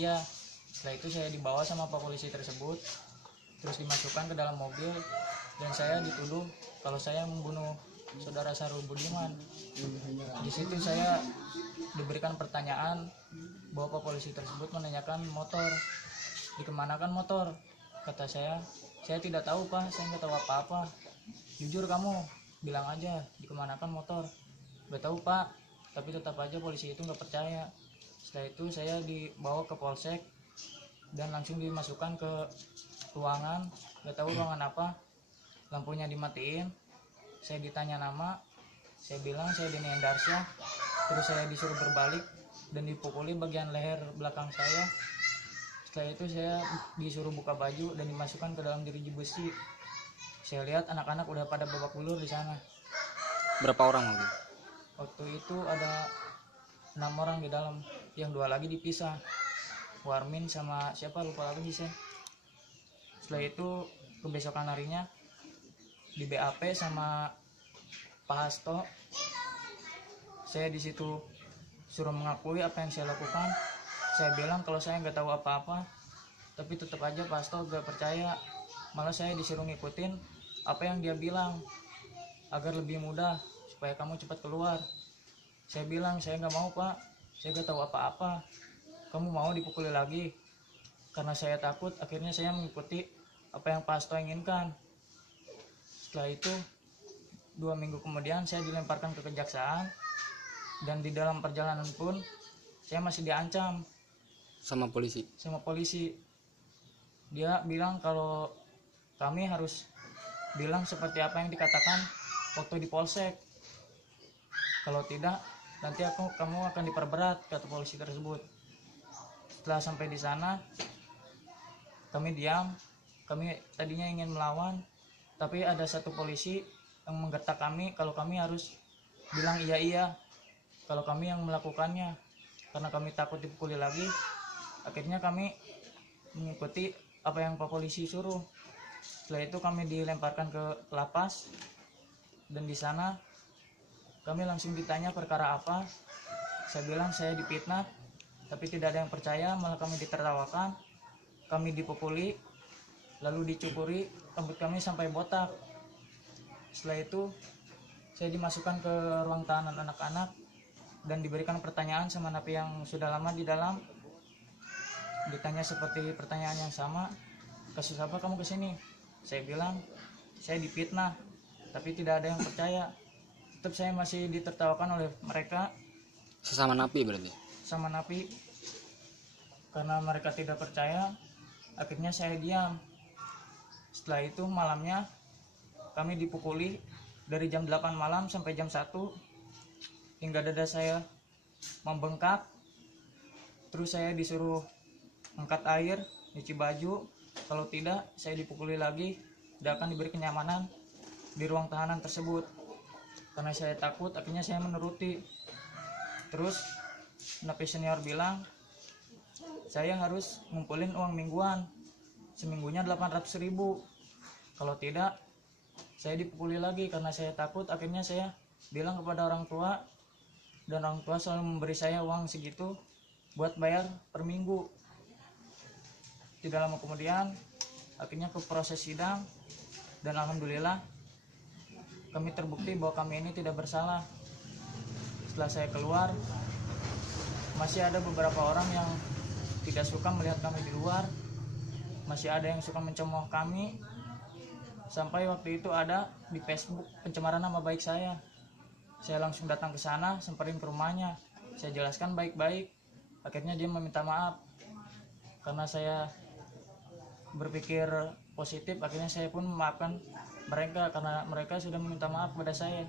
iya. Setelah itu saya dibawa sama pak polisi tersebut, terus dimasukkan ke dalam mobil, dan saya dituduh kalau saya membunuh saudara Sahrul Budiman. Di situ saya diberikan pertanyaan bahwa pak polisi tersebut menanyakan motor, dikemanakan motor. Kata saya tidak tahu pak, saya nggak tahu apa-apa. Jujur kamu, bilang aja dikemanakan motor. Nggak tahu pak, tapi tetap aja polisi itu nggak percaya. Setelah itu saya dibawa ke polsek dan langsung dimasukkan ke ruangan, nggak tahu ruangan apa, lampunya dimatiin. Saya ditanya nama, saya bilang saya Deni Endarsya. Terus saya disuruh berbalik dan dipukuli bagian leher belakang saya. Setelah itu saya disuruh buka baju dan dimasukkan ke dalam jeruji besi. Saya lihat anak-anak udah pada babak belur di sana. Berapa orang waktu? Waktu itu ada 6 orang di dalam, yang 2 lagi dipisah, Warmin sama siapa lupa lagi sih. Setelah itu kebesokan harinya di BAP sama Pak Hasto. Saya di situ suruh mengakui apa yang saya lakukan. Saya bilang kalau saya nggak tahu apa-apa, tapi tetap aja Pak Hasto gak percaya. Malah saya disuruh ngikutin apa yang dia bilang agar lebih mudah supaya kamu cepat keluar. Saya bilang saya nggak mau pak, saya nggak tahu apa-apa. Kamu mau dipukuli lagi? Karena saya takut, akhirnya saya mengikuti apa yang Pak Hasto inginkan. Setelah itu 2 minggu kemudian saya dilemparkan ke kejaksaan, dan di dalam perjalanan pun saya masih diancam Sama polisi. Dia bilang kalau kami harus bilang seperti apa yang dikatakan waktu di polsek. Kalau tidak, nanti kamu akan diperberat, kata polisi tersebut. Setelah sampai di sana, kami diam. Kami tadinya ingin melawan, tapi ada satu polisi yang menggertak kami kalau kami harus bilang iya kalau kami yang melakukannya. Karena kami takut dipukuli lagi, akhirnya kami mengikuti apa yang pak polisi suruh. Setelah itu kami dilemparkan ke lapas, dan di sana kami langsung ditanya perkara apa. Saya bilang saya difitnah, tapi tidak ada yang percaya, malah kami ditertawakan. Kami dipukuli, lalu dicukuri rambut kami sampai botak. Setelah itu saya dimasukkan ke ruang tahanan anak-anak dan diberikan pertanyaan sama napi yang sudah lama di dalam. Ditanya seperti pertanyaan yang sama, kasus apa kamu kesini? Saya bilang saya difitnah, tapi tidak ada yang percaya. Tetap saya masih ditertawakan oleh mereka. Sesama napi berarti? Sama napi. Karena mereka tidak percaya, akhirnya saya diam. Setelah itu malamnya kami dipukuli dari jam 8 malam sampai jam 1, hingga dada saya membengkak. Terus saya disuruh angkat air, nyuci baju. Kalau tidak, saya dipukuli lagi. Tidak akan diberi kenyamanan di ruang tahanan tersebut. Karena saya takut, akhirnya saya menuruti. Terus napi senior bilang saya harus ngumpulin uang mingguan, seminggunya 800.000. Kalau tidak, saya dipukuli lagi. Karena saya takut, akhirnya saya bilang kepada orang tua, dan orang tua selalu memberi saya uang segitu buat bayar per minggu. Tidak lama kemudian akhirnya ke proses sidang, dan alhamdulillah kami terbukti bahwa kami ini tidak bersalah. Setelah saya keluar, masih ada beberapa orang yang tidak suka melihat kami di luar, masih ada yang suka mencemooh kami. Sampai waktu itu ada di Facebook pencemaran nama baik saya. Saya langsung datang ke sana, semperin ke rumahnya. Saya jelaskan baik-baik. Akhirnya dia meminta maaf. Karena saya berpikir positif, akhirnya saya pun memaafkan mereka karena mereka sudah meminta maaf kepada saya.